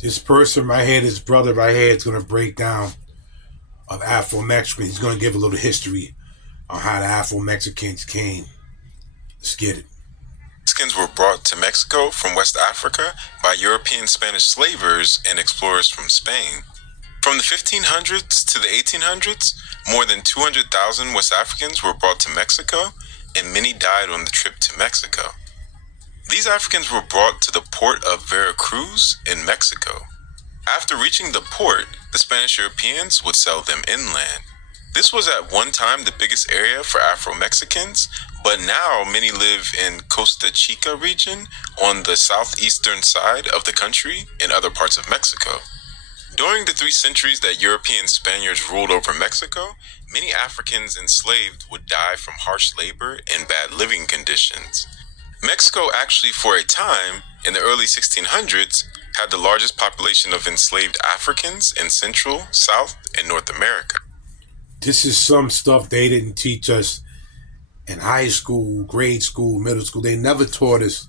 This person right here, this brother right here, is going to break down of Afro-Mexican. He's going to give a little history on how the Afro-Mexicans came. Let's get it. Mexicans were brought to Mexico from West Africa by European Spanish slavers and explorers from Spain. From the 1500s to the 1800s, more than 200,000 West Africans were brought to Mexico, and many died on the trip to Mexico. These Africans were brought to the port of Veracruz in Mexico. After reaching the port, the Spanish Europeans would sell them inland. This was at one time the biggest area for Afro-Mexicans, but now many live in Costa Chica region on the southeastern side of the country in other parts of Mexico. During the 3 centuries that European Spaniards ruled over Mexico, many Africans enslaved would die from harsh labor and bad living conditions. Mexico actually, for a time, in the early 1600s, had the largest population of enslaved Africans in Central, South, and North America. This is some stuff they didn't teach us in high school, grade school, middle school. They never taught us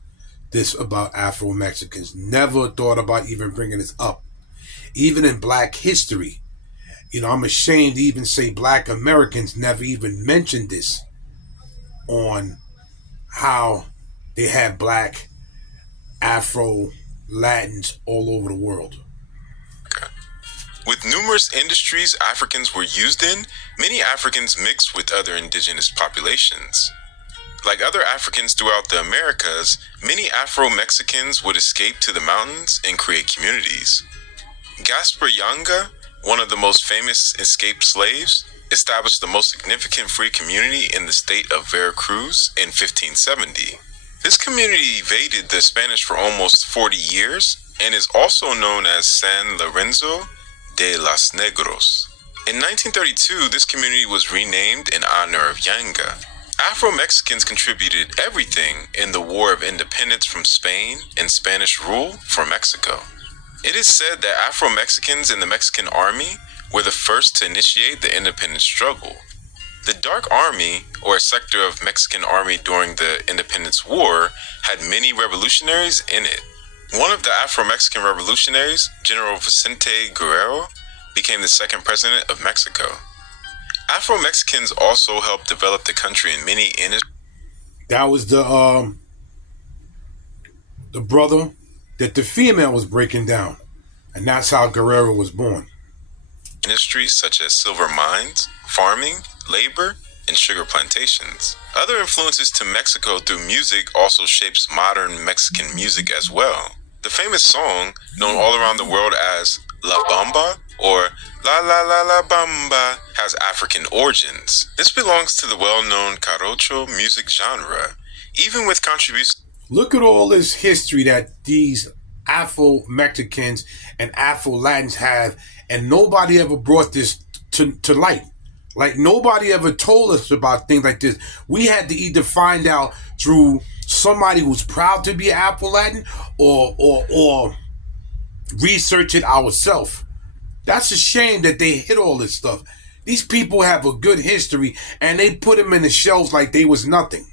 this about Afro-Mexicans. Never thought about even bringing this up. Even in Black history, I'm ashamed to even say Black Americans never even mentioned this on how they had Black Afro-Latins all over the world. With numerous industries Africans were used in, many Africans mixed with other indigenous populations. Like other Africans throughout the Americas, many Afro-Mexicans would escape to the mountains and create communities. Gaspar Yanga, one of the most famous escaped slaves, established the most significant free community in the state of Veracruz in 1570. This community evaded the Spanish for almost 40 years and is also known as San Lorenzo de los Negros. In 1932, this community was renamed in honor of Yanga. Afro-Mexicans contributed everything in the War of Independence from Spain and Spanish rule for Mexico. It is said that Afro-Mexicans in the Mexican army were the first to initiate the independence struggle. The Dark Army, or a sector of Mexican army during the Independence War, had many revolutionaries in it. One of the Afro-Mexican revolutionaries, General Vicente Guerrero, became the second president of Mexico. Afro-Mexicans also helped develop the country in many industries. That was the brother that the female was breaking down. And that's how Guerrero was born. Industries such as silver mines, farming, labor, and sugar plantations. Other influences to Mexico through music also shapes modern Mexican music as well. The famous song, known all around the world as La Bamba or La La La La Bamba, has African origins. This belongs to the well-known Jarocho music genre, even with contributions. Look at all this history that these Afro-Mexicans and Afro-Latins have, and nobody ever brought this to light. Like, nobody ever told us about things like this. We had to either find out through somebody who's proud to be Afro-Latin or research it ourselves. That's a shame that they hid all this stuff. These people have a good history, and they put them in the shelves like they was nothing.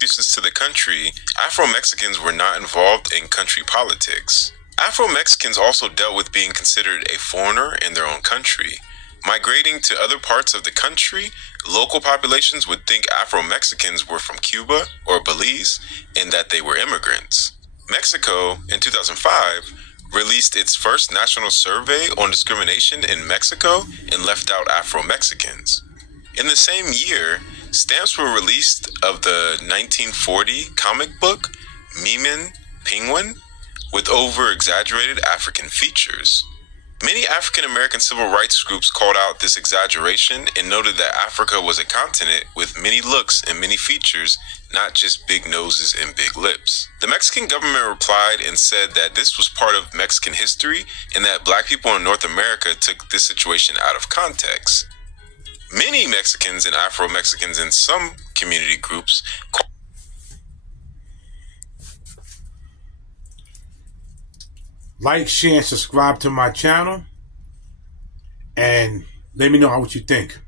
To the country, Afro-Mexicans were not involved in country politics. Afro-Mexicans also dealt with being considered a foreigner in their own country. Migrating to other parts of the country, local populations would think Afro-Mexicans were from Cuba or Belize and that they were immigrants. Mexico, in 2005, released its first national survey on discrimination in Mexico and left out Afro-Mexicans. In the same year, stamps were released of the 1940 comic book Memen Penguin with over-exaggerated African features. Many African-American civil rights groups called out this exaggeration and noted that Africa was a continent with many looks and many features, not just big noses and big lips. The Mexican government replied and said that this was part of Mexican history and that Black people in North America took this situation out of context. Many Mexicans and Afro-Mexicans in some community groups like, share, and subscribe to my channel, and let me know what you think.